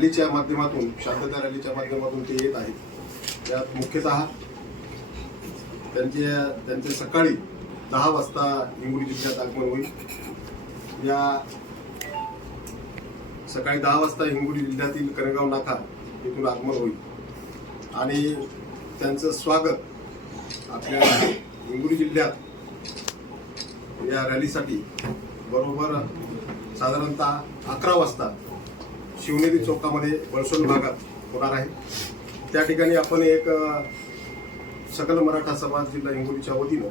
रॅलीच्या माध्यमातून, शांतता रॅलीच्या माध्यमातून ते येत आहेत। यात मुख्यतः त्यांचे सकाळी 10 वाजता हिंगोली जिल्ह्यात आगमन होईल। या सकाळी 10 वाजता हिंगोली जिल्ह्यातील कनेगाव नाका येथून आगमन होईल आणि त्यांचं स्वागत आपल्या हिंगोली जिल्ह्यात या रॅलीसाठी बरोबर साधारणतः 11 वाजता शिवनेरी चौकामध्ये बळसोल भागात होणार आहे। त्या ठिकाणी आपण एक सकल मराठा समाज जिल्हा हिंगोलीच्या वतीनं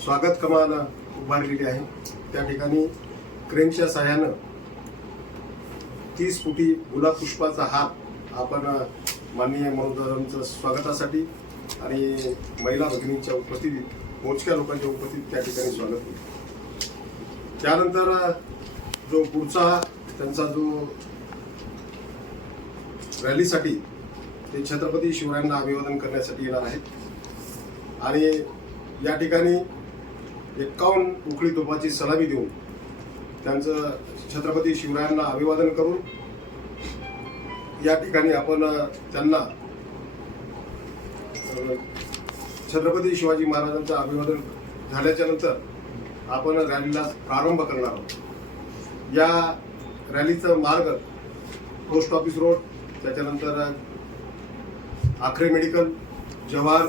स्वागत कमान उभारलेली आहे। त्या ठिकाणी क्रेनच्या सहाय्यानं 30 फुटी गुलाब पुष्पाचा हार आपण माननीय मनोजदारांचं स्वागतासाठी आणि महिला भगिनींच्या उपस्थितीत मोजक्या लोकांच्या उपस्थितीत त्या ठिकाणी स्वागत होईल। त्यानंतर जो पुढचा त्यांचा जो रॅलीसाठी ते छत्रपती शिवरायांना अभिवादन करण्यासाठी येणार आहेत आणि या ठिकाणी 51 उखळी तोफाची सलामी देऊन त्यांचं छत्रपती शिवरायांना अभिवादन करून या ठिकाणी आपण त्यांना छत्रपती शिवाजी महाराजांचं अभिवादन झाल्याच्या नंतर आपण रॅलीला प्रारंभ करणार आहोत। या रॅलीचं मार्ग पोस्ट ऑफिस रोड, त्याच्यानंतर आखरे मेडिकल, जवाहर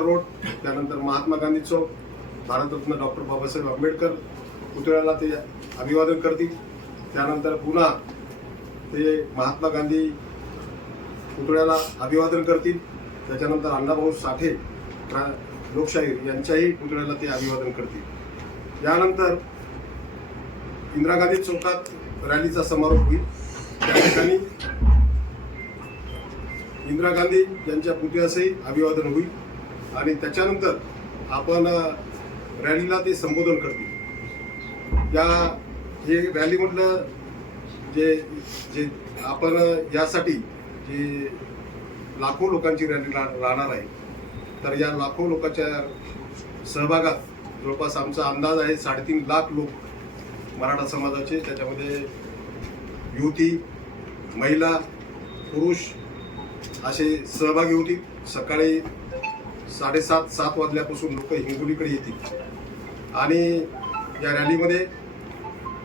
रोड, त्यानंतर महात्मा गांधी चौक, भारतरत्न डॉक्टर बाबासाहेब आंबेडकर पुतळ्याला ते अभिवादन करतील। त्यानंतर पुन्हा ते महात्मा गांधी पुतळ्याला अभिवादन करतील। त्याच्यानंतर अण्णाभाऊ साठे लोकशाहीर यांच्याही पुतळ्याला ते अभिवादन करतील। यानंतर इंदिरा गांधी चौकात रॅलीचा समारोप होईल। त्या ठिकाणी इंदिरा गांधी यांच्या पुतळ्यासही अभिवादन होईल आणि त्याच्यानंतर आपण रॅलीला ते संबोधन करतील। हे रॅलीमधलं जे आपण यासाठी जे लाखो लोकांची रॅली राहणार आहे, तर या लाखो लोकांच्या सहभागात जवळपास आमचा अंदाज आहे 3.5 लाख लोक मराठा समाजाचे, त्याच्यामध्ये युवती, महिला, पुरुष असे सहभागी होतील। सकाळी 7:30 वाजल्यापासून लोक हिंगोलीकडे येतील आणि या रॅलीमध्ये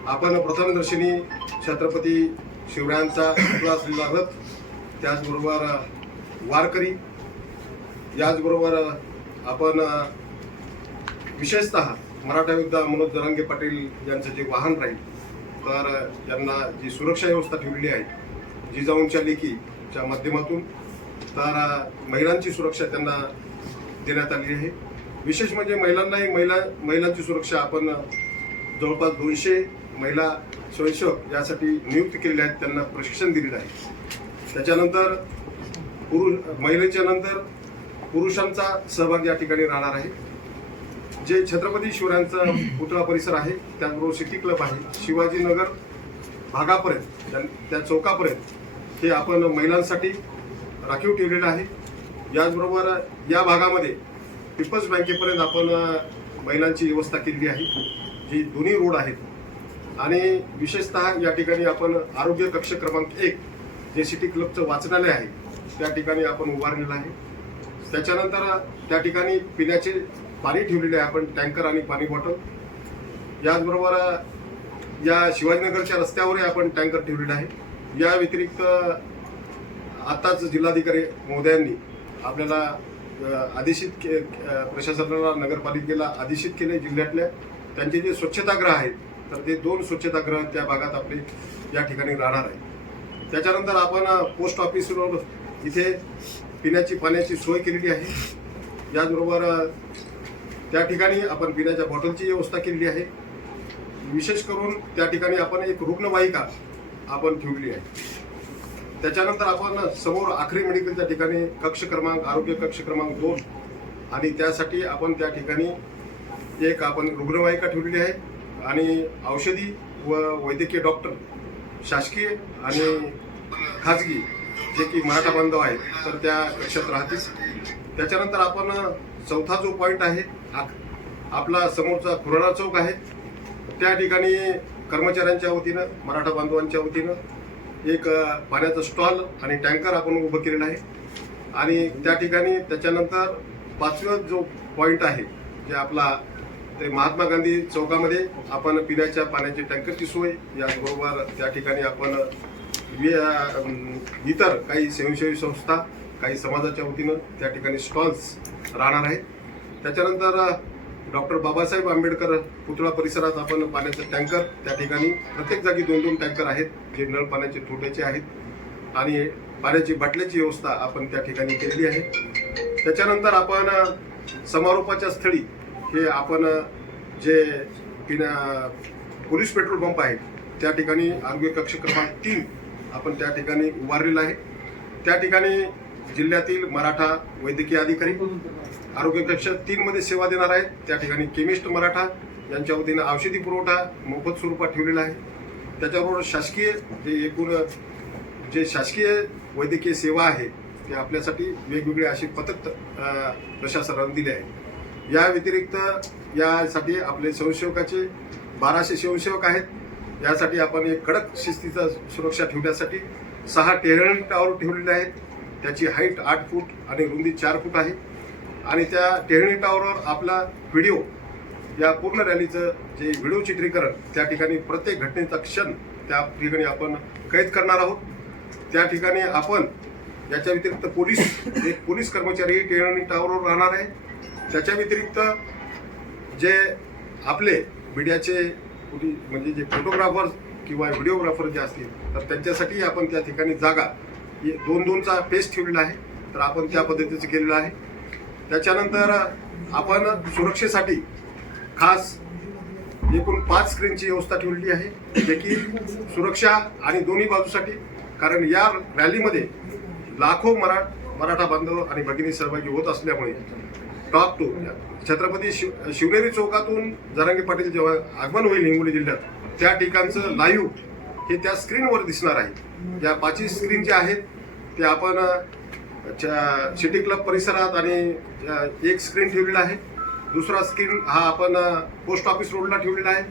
आपण प्रथमदर्शनी छत्रपती शिवरायांचा पुतळा असलेला रथ, त्याचबरोबर वारकरी, याचबरोबर आपण विशेषतः मराठा योद्धा मनोज जरांगे पाटील यांचं जे वाहन राहील, तर यांना जी सुरक्षा व्यवस्था ठेवलेली आहे जिजाऊंच्या लेखीच्या माध्यमातून, तर महिलांची सुरक्षा त्यांना देण्यात आली आहे। विशेष म्हणजे महिलांची सुरक्षा आपण जवळपास 200 महिला स्वयंसेवक यासाठी नियुक्त केलेले आहेत, त्यांना प्रशिक्षण दिलेलं आहे। त्याच्यानंतर महिलेच्या नंतर पुरुषांचा सहभाग या ठिकाणी राहणार आहे। जे छत्रपती शिवरायांचा पुतळा परिसर आहे, त्याचबरोबर सिटी क्लब आहे, शिवाजीनगर भागापर्यंत त्या चौकापर्यंत हे आपण महिलांसाठी राखीव ठेवलेलं आहे। याचबरोबर या भागामध्ये पीपल्स बँकेपर्यंत आपण महिलांची व्यवस्था केलेली आहे, जी दोन्ही रोड आहेत। आणि विशेषतः या ठिकाणी आपण आरोग्य कक्ष क्रमांक 1 जे सिटी क्लबचं वाचनालय आहे त्या ठिकाणी आपण उभारलेलं आहे। त्याच्यानंतर त्या ठिकाणी पिण्याचे पाणी ठेवलेले आहे आपण, टँकर आणि पाणी बॉटल। याचबरोबर या शिवाजीनगरच्या रस्त्यावरही आपण टँकर ठेवलेला आहे। या व्यतिरिक्त आताच जिल्हाधिकारी महोदयांनी आपल्याला आदेशित प्रशासनाला, नगरपालिकेला आदेशित केले जिल्ह्यातल्या त्यांचे जे स्वच्छतागृह आहेत, तर ते 2 स्वच्छतागृह त्या भागात आपले या ठिकाणी राहणार आहे। त्याच्यानंतर आपण पोस्ट ऑफिस रोड इथे पिण्याची पाण्याची सोय केलेली आहे। याचबरोबर त्या ठिकाणी आपण पिण्याच्या बॉटलची व्यवस्था केलेली आहे। विशेष करून त्या ठिकाणी आपण एक रुग्णवाहिका आपण ठेवली आहे। त्याच्यानंतर आपण समोर आखरी मेडिकलच्या ठिकाणी आरोग्य कक्ष क्रमांक 2 आणि त्यासाठी आपण त्या ठिकाणी एक आपण रुग्णवाहिका ठेवलेली आहे आणि औषधी व वैद्यकीय डॉक्टर शासकीय आणि खाजगी जे की मराठा बांधव आहेत, तर त्या कक्षात राहतील। त्याच्यानंतर आपण चौथा जो पॉईंट आहे आपला समोरचा खुराडा चौक आहे, त्या ठिकाणी कर्मचाऱ्यांच्या वतीनं, मराठा बांधवांच्या वतीनं एक पाण्याचा स्टॉल आणि टँकर आपण उभं केलेलं आहे. आणि त्या ठिकाणी त्याच्यानंतर 5वा जो पॉईंट आहे जे आपला ते महात्मा गांधी चौकामध्ये आपण पिण्याच्या पाण्याची टँकरची सोय, याचबरोबर त्या ठिकाणी आपण इतर काही स्वयंसेवी संस्था, काही समाजाच्या वतीनं त्या ठिकाणी स्टॉल्स राहणार आहेत. त्याच्यानंतर डॉक्टर बाबासाहेब आंबेडकर पुतळा परिसरात आपण पाण्याचे टँकर, त्या ठिकाणी प्रत्येक जागी 2-2 टँकर आहेत जे नळ पाण्याचे छोट्याचे आहेत, आणि पाण्याची बाटल्याची व्यवस्था आपण त्या ठिकाणी केलेली आहे. त्याच्यानंतर आपण समारोपाच्या स्थळी हे आपण जे पोलीस पेट्रोल पंप आहेत त्या ठिकाणी आरोग्य कक्ष क्रमांक 3 आपण त्या ठिकाणी उभारलेला आहे. त्या ठिकाणी जिल्ह्यातील मराठा वैद्यकीय अधिकारी आरोग्य कक्ष 3 मध्ये सेवा देणार आहेत. त्या ठिकाणी केमिस्ट मराठा यांच्या वतीनं औषधी पुरवठा मोफत स्वरूपात ठेवलेला आहे. त्याच्याबरोबर शासकीय जे शासकीय वैद्यकीय सेवा आहे ते आपल्यासाठी वेगवेगळे असे पथक प्रशासनाने दिले आहे. या व्यतिरिक्त यासाठी आपले स्वयंसेवकाचे 1200 स्वयंसेवक आहेत. यासाठी आपण एक कडक शिस्तीचा सुरक्षा ठेवण्यासाठी 6 टेहळणी टावर ठेवलेले आहेत. त्याची हाईट 8 फूट आणि रुंदी 4 फूट आहे. आणि त्या टेहळणी टावरवर आपला व्हिडिओ, या पूर्ण रॅलीचं जे व्हिडिओ चित्रीकरण, त्या ठिकाणी प्रत्येक घटनेचा क्षण त्या ठिकाणी आपण कैद करणार आहोत. त्या ठिकाणी आपण याच्या व्यतिरिक्त पोलीस कर्मचारी टेहळणी टावरवर राहणार आहे. त्याच्या व्यतिरिक्त जे आपले मीडियाचे म्हणजे जे फोटोग्राफर्स किंवा व्हिडिओग्राफर जे असतील तर त्यांच्यासाठी आपण त्या ठिकाणी जागा 2-2चा पेस ठेवलेला आहे. तर आपण त्या पद्धतीचं केलेलं आहे. त्याच्यानंतर आपण सुरक्षेसाठी खास एकूण 5 स्क्रीनची व्यवस्था ठेवलेली आहे, जे की सुरक्षा आणि दोन्ही बाजूसाठी, कारण या रॅलीमध्ये लाखो मराठा बांधव आणि भगिनी सहभागी होत असल्यामुळे टॉप टू छत्रपती शिवनेरी चौकातून जरांगे पाटील जेव्हा आगमन होईल हिंगोली जिल्ह्यात, त्या ठिकाणचं लाईव्ह हे त्या स्क्रीनवर दिसणार आहे. या 5 स्क्रीन जे आहेत ते आपण सिटी क्लब परिसरात आणि एक स्क्रीन ठेवलेला आहे. दुसरा स्क्रीन हा आपण पोस्ट ऑफिस रोडला ठेवलेला आहे.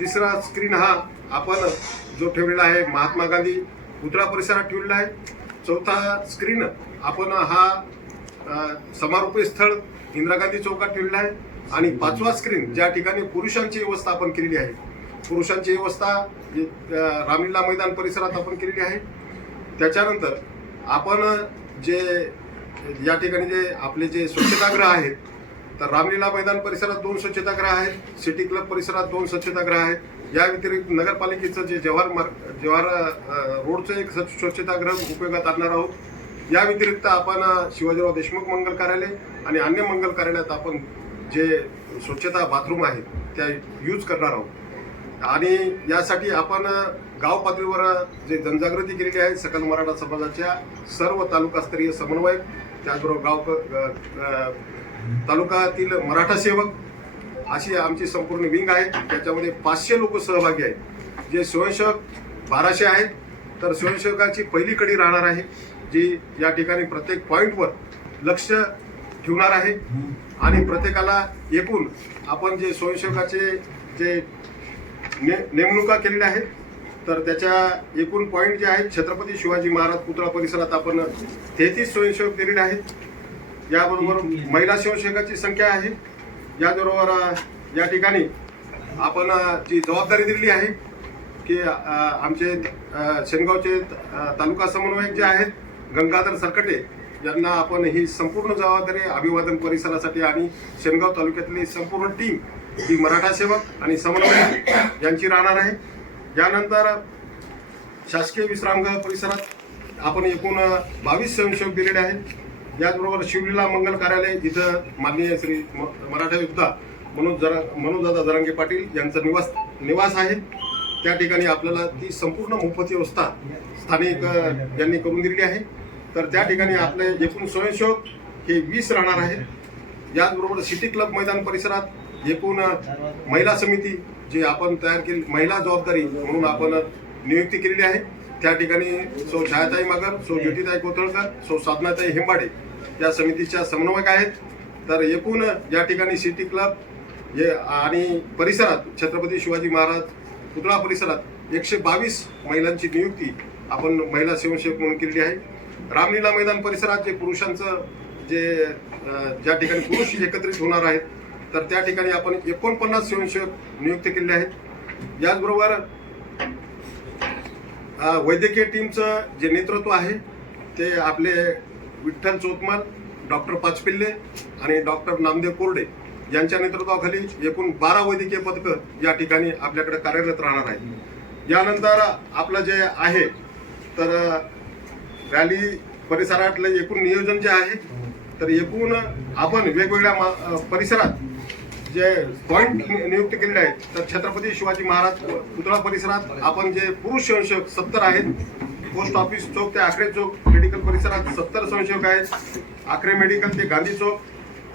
तिसरा स्क्रीन हा आपण जो ठेवलेला आहे महात्मा गांधी पुतळा परिसरात ठेवलेला आहे. चौथा स्क्रीन आपण हा समारोपीय स्थळ इंदिरा गांधी चौकात ठेवलेला आहे. आणि 5वा स्क्रीन ज्या ठिकाणी पुरुषांची व्यवस्था आपण केलेली आहे, पुरुषांची व्यवस्था रामलीला मैदान परिसरात आपण केलेली आहे. त्याच्यानंतर आपण जे या ठिकाणी जे आपले जे स्वच्छतागृह आहेत, तर रामलीला मैदान परिसरात 2 स्वच्छतागृह आहेत, सिटी क्लब परिसरात 2 स्वच्छतागृह आहेत. या व्यतिरिक्त नगरपालिकेचं जे जवाहर रोडचं एक स्वच्छतागृह उपयोगात आणणार आहोत. या व्यतिरिक्त आपण शिवाजीराव देशमुख मंगल कार्यालय आणि अन्य मंगल कार्यालयात आपण जे स्वच्छता बाथरूम आहेत त्या यूज करणार आहोत. आणि यासाठी आपण गाव पातळीवर जे जनजागृती केलेली आहे, सकल मराठा समाजाच्या सर्व तालुकास्तरीय समन्वयक, त्याचबरोबर तालुक्यातील मराठा सेवक अशी आमची संपूर्ण विंग आहे. त्याच्यामध्ये 500 लोक सहभागी आहेत. जे स्वयंसेवक 1200 आहेत. तर स्वयंसेवकाची पहिली कडी राहणार आहे, जी या ठिकाणी प्रत्येक पॉईंटवर लक्ष ठेवणार आहे. आणि प्रत्येकाला एकूण आपण जे स्वयंसेवकाचे जे नेमणुका केलेल्या आहेत, तर त्याच्या एकूण पॉईंट जे आहेत छत्रपती शिवाजी महाराज पुतळा परिसरात आपण 33 स्वयंसेवक दिलेले आहेत. याबरोबर महिला स्वयंसेवकाची संख्या आहे. याबरोबर या ठिकाणी आपण जी जबाबदारी दिलेली आहे की आमचे शेनगावचे तालुका समन्वयक जे आहेत गंगाधर सरकटे यांना आपण ही संपूर्ण जबाबदारी अभिवादन परिसरासाठी आणि शेनगाव तालुक्यातली संपूर्ण टीम ही मराठा सेवक आणि समन्वयक यांची राहणार आहे. यानंतर शासकीय विश्रामगृह परिसरात आपण एकूण 22 स्वयंसेवक दिलेले आहेत. याचबरोबर शिवलीला मंगल कार्यालय इथं माननीय श्री मराठा योद्धा मनोजदादा जरांगे पाटील यांचं निवास आहे. त्या ठिकाणी आपल्याला ती संपूर्ण मोफत व्यवस्था स्थानिक यांनी करून दिलेली आहे. तर त्या ठिकाणी आपले एकूण स्वयंसेवक हे 20 राहणार आहेत. याचबरोबर सिटी क्लब मैदान परिसरात एकूण महिला समिती जी आपण तयार केली, महिला जबाबदारी म्हणून आपण नियुक्ती केलेली आहे. त्या ठिकाणी सौ छायाताई मागर, सौ ज्योतिताई कोथळकर, सौ साधनाताई हेंबाडे या समितीच्या समन्वयक आहेत. तर एकूण या ठिकाणी सिटी क्लब हे आणि परिसरात छत्रपती शिवाजी महाराज पुतळा परिसरात 122 महिलांची नियुक्ती आपण महिला स्वयंसेवक म्हणून केलेली आहे. रामलीला मैदान परिसरात जे पुरुषांचं ज्या ठिकाणी पुरुष एकत्रित होणार आहेत तर त्या ठिकाणी आपण 49 स्वयंसेवक नियुक्त केलेले आहेत. याचबरोबर वैद्यकीय टीमचं जे नेतृत्व आहे ते आपले विठ्ठल चोतमल, डॉक्टर पाचपिल्ले आणि डॉक्टर नामदेव कोरडे यांच्या नेतृत्वाखाली एकूण 12 वैद्यकीय पथकं या ठिकाणी आपल्याकडे कार्यरत राहणार आहेत. यानंतर आपलं जे आहे तर रॅली परिसरातलं एकूण नियोजन जे आहे तर एकूण आपण वेगवेगळ्या परिसरात जे पॉइंट नियुक्त केलेले आहेत तर छत्रपती शिवाजी महाराज पुतळा परिसरात आपण जे पुरुष स्वयंसेवक 70 आहेत. पोस्ट ऑफिस चौक ते आखरे चौक मेडिकल परिसरात 70 स्वयंसेवक आहेत. आखरे मेडिकल ते गांधी चौक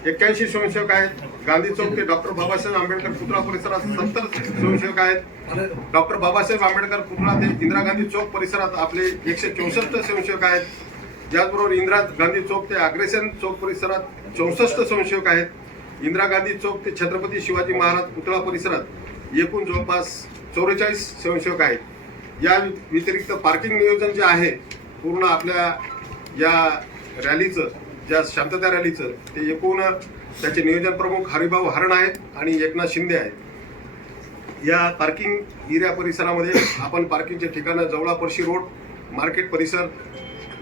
81 स्वयंसेवक आहेत. गांधी चौक ते डॉक्टर बाबासाहेब आंबेडकर पुतळा परिसरात 70 स्वयंसेवक आहेत. डॉक्टर बाबासाहेब आंबेडकर पुतळा ते इंदिरा गांधी चौक परिसरात आपले 164 स्वयंसेवक आहेत. याचबरोबर इंदिरा गांधी चौक ते अग्रेसन चौक परिसरात 64 स्वयंसेवक आहेत. इंदिरा गांधी चौक ते छत्रपती शिवाजी महाराज पुतळा परिसरात एकूण जवळपास 44 स्वयंसेवक आहेत. या व्यतिरिक्त पार्किंग नियोजन जे आहे पूर्ण आपल्या या रॅलीचं ज्या शांतता रॅलीचं ते एकूण त्याचे नियोजन प्रमुख हरिभाऊ हरण आहेत आणि एकनाथ शिंदे आहेत. या पार्किंग एरिया परिसरामध्ये आपण पार्किंगचे ठिकाणं जवळा पर्शी रोड, मार्केट परिसर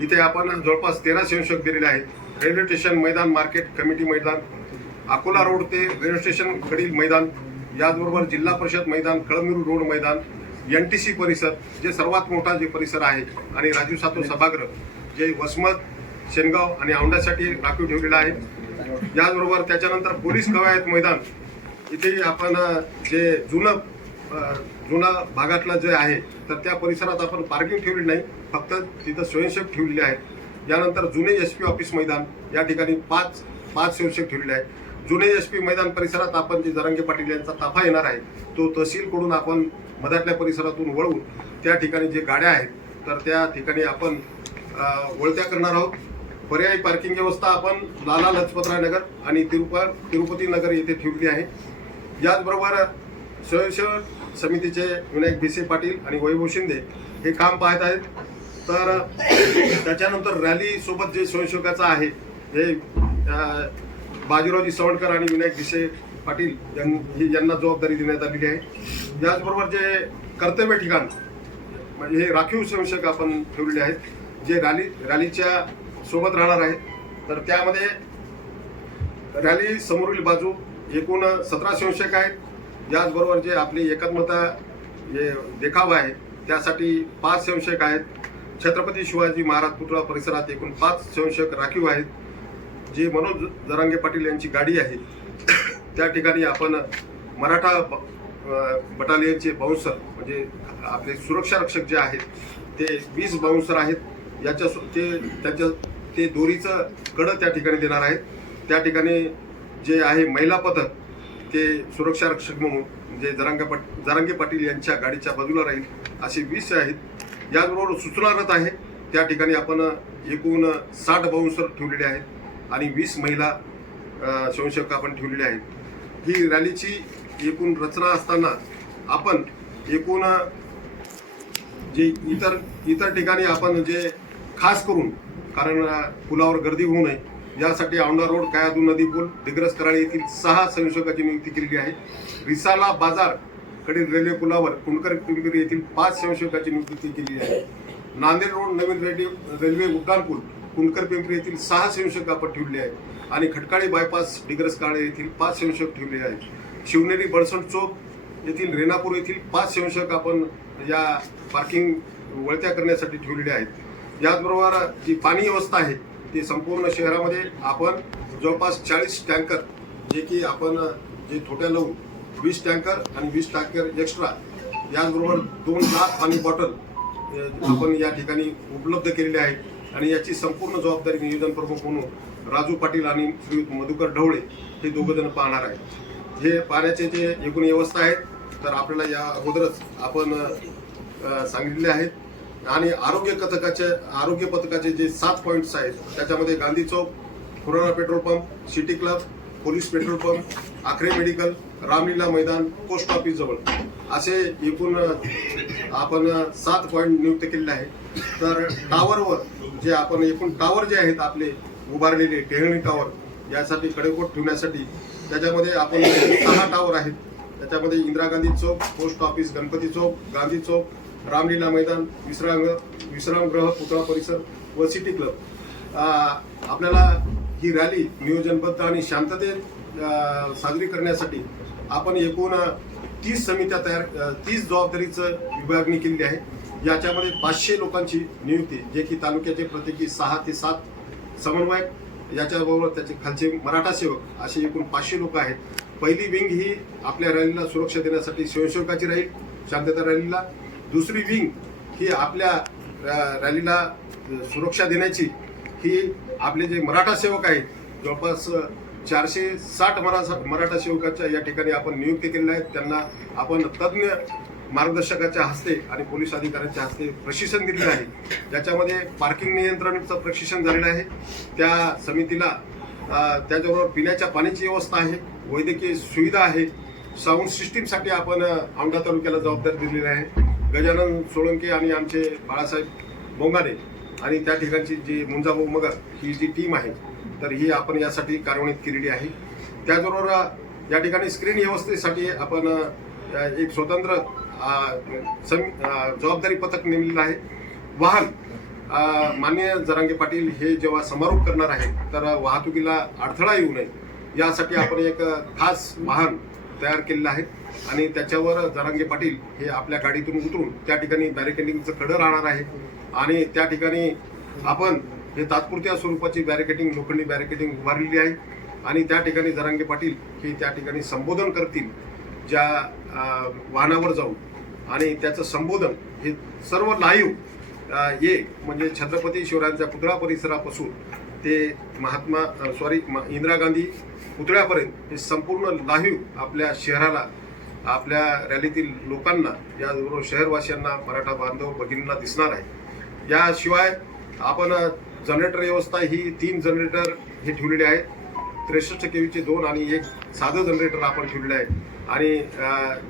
इथे आपण जवळपास 13 स्वयंसेवक दिलेले आहेत. रेल्वे स्टेशन मैदान, मार्केट कमिटी मैदान, अकोला रोड ते रेल्वे स्टेशन कडील मैदान, याचबरोबर जिल्हा परिषद मैदान, कळमनुरी रोड मैदान, NTC परिसर जे सर्वात मोठा जे परिसर आहे आणि राजीव सातव सभागृह जे वसमत, शेनगाव आणि औंढ्यासाठी राखीव ठेवलेलं आहे. याचबरोबर त्याच्यानंतर पोलीस कवायत मैदान इथे आपण जे जुना भागातलं जे आहे तर त्या परिसरात आपण पार्किंग ठेवली नाही, फक्त तिथं स्वयंसेवक ठेवलेले आहेत. यानंतर जुने SP ऑफिस मैदान या ठिकाणी 5 स्वयंसेवक ठेवलेले आहेत. जुने SP मैदान परिसरात आपण जे जरांगे पाटील यांचा ताफा येणार आहे तो तहसीलकडून आपण मधातल्या परिसरातून वळवून त्या ठिकाणी जे गाड्या आहेत तर त्या ठिकाणी आपण वळत्या करणार आहोत. पर्यायी पार्किंग व्यवस्था आपण लाला लजपतराय नगर आणि तिरुपती नगर येथे ठेवली आहे. याचबरोबर स्वयंसेवक समितीचे विनायक भिसे पाटील आणि वैभव शिंदे हे काम पाहत आहेत. तर त्याच्यानंतर रॅली सोबत जे स्वयंसेवकाचं आहे हे बाजीरावजी सवंडकर आणि विनायक भिसे पाटील यांना जबाबदारी देण्यात आलेली आहे. याचबरोबर जे कर्तव्य ठिकाण म्हणजे हे राखीव स्वयंसेवक आपण ठेवलेले आहेत जे रॅलीच्या सोबत राहणार आहे. तर त्यामध्ये रॅली समोरील बाजू एकूण 17 स्वयंसेवक आहेत. याचबरोबर जे आपली एकात्मता जे देखावा आहे त्यासाठी 5 स्वयंसेवक आहेत. छत्रपती शिवाजी महाराज पुतळा परिसरात एकूण 5 स्वयंसेवक राखीव आहेत. जी मनोज जरांगे पाटील यांची गाडी आहे त्या ठिकाणी आपण मराठा बटालियनचे बाउन्सर म्हणजे आपले सुरक्षा रक्षक जे आहेत ते 20 बाउन्सर आहेत. ते दोरीचं कडं त्या ठिकाणी देणार आहेत. त्या ठिकाणी जे आहे महिला पथक ते सुरक्षा रक्षक म्हणून जे जरांगे पाटील यांच्या गाडीच्या बाजूला राहील असे 20 आहेत. याचबरोबर सूचना रथ आहे त्या ठिकाणी आपण एकूण 60 बाउन्सर ठेवलेले आहेत आणि 20 महिला स्वयंसेवक आपण ठेवलेले आहेत. ही रॅलीची एकूण रचना असताना आपण एकूण जे इतर ठिकाणी आपण जे खास करून कारण पुलावर गर्दी होऊ नये यासाठी औंढा रोड, कायादू नदी पूल, दिग्रस कराळे येथील 6 स्वयंसेवकाची नियुक्ती केलेली आहे. रिसाला बाजार कडील रेल्वे पुलावर कुंडकर पिंपरी येथील 5 स्वयंसेवकाची नियुक्ती केलेली आहे. नांदेड रोड नवीन रेल्वे उड्डाण पूल कुंडकर पिंपरी येथील 6 स्वयंसेवक आपण ठेवले आहेत आणि खटकाळी बायपास दिग्रस कराळे येथील 5 स्वयंसेवक ठेवले आहेत. शिवनेरी बळसंड चौक येथील रेणापूर येथील 5 स्वयंसेवक आपण या पार्किंग वळत्या करण्यासाठी ठेवलेले आहेत. याचबरोबर जी पाणी व्यवस्था आहे ती संपूर्ण शहरामध्ये आपण जवळपास 40 टँकर जे की आपण जे थोट्या लावून 20 टँकर आणि 20 टँकर एक्स्ट्रा याचबरोबर 2 लाख पाणी बॉटल आपण या ठिकाणी उपलब्ध केलेले आहेत आणि याची संपूर्ण जबाबदारी नियोजन प्रमुख म्हणून राजू पाटील आणि श्री मधुकर ढवळे हे दोघंजण पाहणार आहेत. हे पाण्याचे जे एकूण व्यवस्था आहेत तर आपल्याला या अगोदरच आपण सांगितले आहेत. आणि आरोग्य पथकाचे जे 7 पॉईंट्स आहेत त्याच्यामध्ये गांधी चौक, पुराणा petrol pump, city club, police petrol pump, Akhare medical, Ramlila मैदान, पोस्ट ऑफिस जवळ असे एकूण आपण 7 पॉईंट नियुक्त केलेले आहे. तर टावरवर जे आपण एकूण टावर जे आहेत आपले उभारलेले टेहळणी टावर यासाठी कडेकोट ठेवण्यासाठी त्याच्यामध्ये आपण 6 टावर आहेत. त्याच्यामध्ये इंदिरा गांधी चौक, पोस्ट ऑफिस, गणपती चौक, गांधी चौक, रामलीला मैदान, विश्रामगृह, पुतळा परिसर व सिटी क्लब. आपल्याला ही रॅली नियोजनबद्ध आणि शांततेत साजरी करण्यासाठी आपण एकूण 30 समित्या 30 जबाबदारीचं विभागणी केलेली आहे. याच्यामध्ये 500 लोकांची नियुक्ती, जे की तालुक्याचे प्रत्येकी 6 ते 7 समन्वयक, याच्याबरोबर त्याचे खालचे मराठा सेवक असे एकूण 500 लोक आहेत. पहिली विंग ही आपल्या रॅलीला सुरक्षा देण्यासाठी स्वयंसेवकाची राहील, शांतता रॅलीला. दुसरी विंग ही आपल्या रॅलीला सुरक्षा देण्याची ही आपले जे मराठा सेवक आहेत, जवळपास 460 मराठा सेवकाच्या या ठिकाणी आपण नियुक्ती केलेल्या आहेत. त्यांना आपण तज्ज्ञ मार्गदर्शकाच्या हस्ते आणि पोलीस अधिकाऱ्यांच्या हस्ते प्रशिक्षण दिलेलं आहे. ज्याच्यामध्ये पार्किंग नियंत्रणाचं प्रशिक्षण झालेलं आहे. त्या समितीला त्याच्याबरोबर पिण्याच्या पाण्याची व्यवस्था आहे, वैद्यकीय सुविधा आहे, साऊंड सिस्टीमसाठी आपण औंढा तालुक्याला जबाबदारी दिलेली आहे. गजानन सोळंके आणि आमचे बाळासाहेब बोंगाने आणि त्या ठिकाणची जी मुंजाभाऊ मगर ही जी टीम आहे, तर ही आपण यासाठी कार्यान्वित केलेली आहे. त्याचबरोबर या ठिकाणी स्क्रीन व्यवस्थेसाठी आपण एक स्वतंत्र जबाबदारी पथक नेमलेलं आहे. वाहन माननीय जरांगे पाटील हे जेव्हा समारोप करणार आहेत, तर वाहतुकीला अडथळा येऊ नये यासाठी आपण एक खास वाहन तयार केलेलं आहे आणि त्याच्यावर जरांगे पाटील हे आपल्या गाडीतून उतरून त्या ठिकाणी बॅरिकेडिंगचं कडं राहणार आहे आणि त्या ठिकाणी आपण हे तात्पुरत्या स्वरूपाची बॅरिकेडिंग, लोखंडी बॅरिकेडिंग उभारलेली आहे आणि त्या ठिकाणी जरांगे पाटील हे त्या ठिकाणी संबोधन करतील ज्या वाहनावर जाऊन, आणि त्याचं संबोधन हे सर्व लाईव्ह म्हणजे छत्रपती शिवरायांच्या पुतळा परिसरापासून ते इंदिरा गांधी पुतळ्यापर्यंत हे संपूर्ण लाईव्ह आपल्या शहराला, आपल्या रॅलीतील लोकांना, याचबरोबर शहरवासियांना, मराठा बांधव भगिनींना दिसणार आहे. याशिवाय आपण जनरेटर व्यवस्था ही 3 जनरेटर हे ठेवलेले आहेत. 63 kVचे 2 आणि 1 साधं जनरेटर आपण ठेवलेलं आहे आणि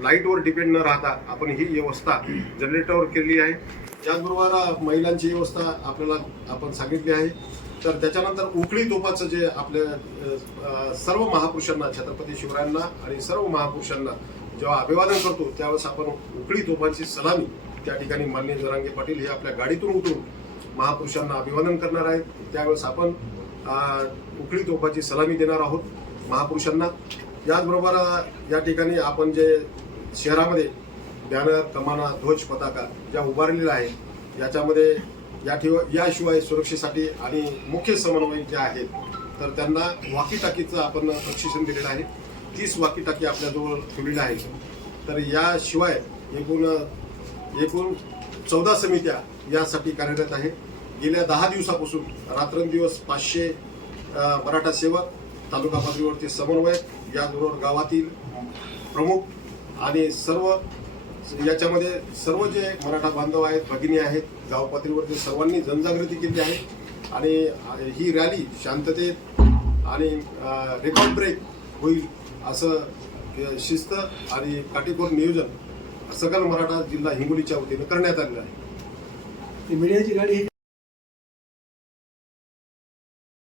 लाईटवर डिपेंड न राहता आपण ही व्यवस्था जनरेटरवर केलेली आहे. त्याचबरोबर महिलांची व्यवस्था आपल्याला आपण सांगितली आहे. तर त्याच्यानंतर उखळी तोफाचं जे आपल्या सर्व महापुरुषांना, छत्रपती शिवरायांना आणि सर्व महापुरुषांना जेव्हा अभिवादन करतो त्यावेळेस आपण उखळी तोफांची सलामी त्या ठिकाणी माननीय जरांगे पाटील हे आपल्या गाडीतून उतरून महापुरुषांना अभिवादन करणार आहेत. त्यावेळेस आपण उखळी तोफाची सलामी देणार आहोत महापुरुषांना. याचबरोबर या ठिकाणी आपण जे शहरामध्ये बॅनर, कमाना, ध्वज, पताका ज्या उभारलेल्या आहे, याच्यामध्ये याशिवाय सुरक्षेसाठी आणि मुख्य समन्वयक जे आहेत, तर त्यांना वाकी टाकीचं आपण प्रशिक्षण दिलेलं आहे. 30 वाकी टाकी आपल्याजवळ ठेवलेल्या आहेत. तर याशिवाय एकूण 14 समित्या यासाठी कार्यरत आहेत. गेल्या 10 दिवसापासून रात्रंदिवस 500 मराठा सेवक, तालुका पातळीवरचे समन्वयक, याचबरोबर गावातील प्रमुख आणि याच्यामध्ये सर्व जे मराठा बांधव आहेत, भगिनी आहेत, गाव पातळीवरती सर्वांनी जनजागृती केली आहे आणि ही रॅली शांततेत आणि रेकॉर्ड ब्रेक होईल असं शिस्त आणि काटेकोर नियोजन सकल मराठा जिल्हा हिंगोलीच्या वतीनं करण्यात आलेलं आहे. मीडियाची गाडी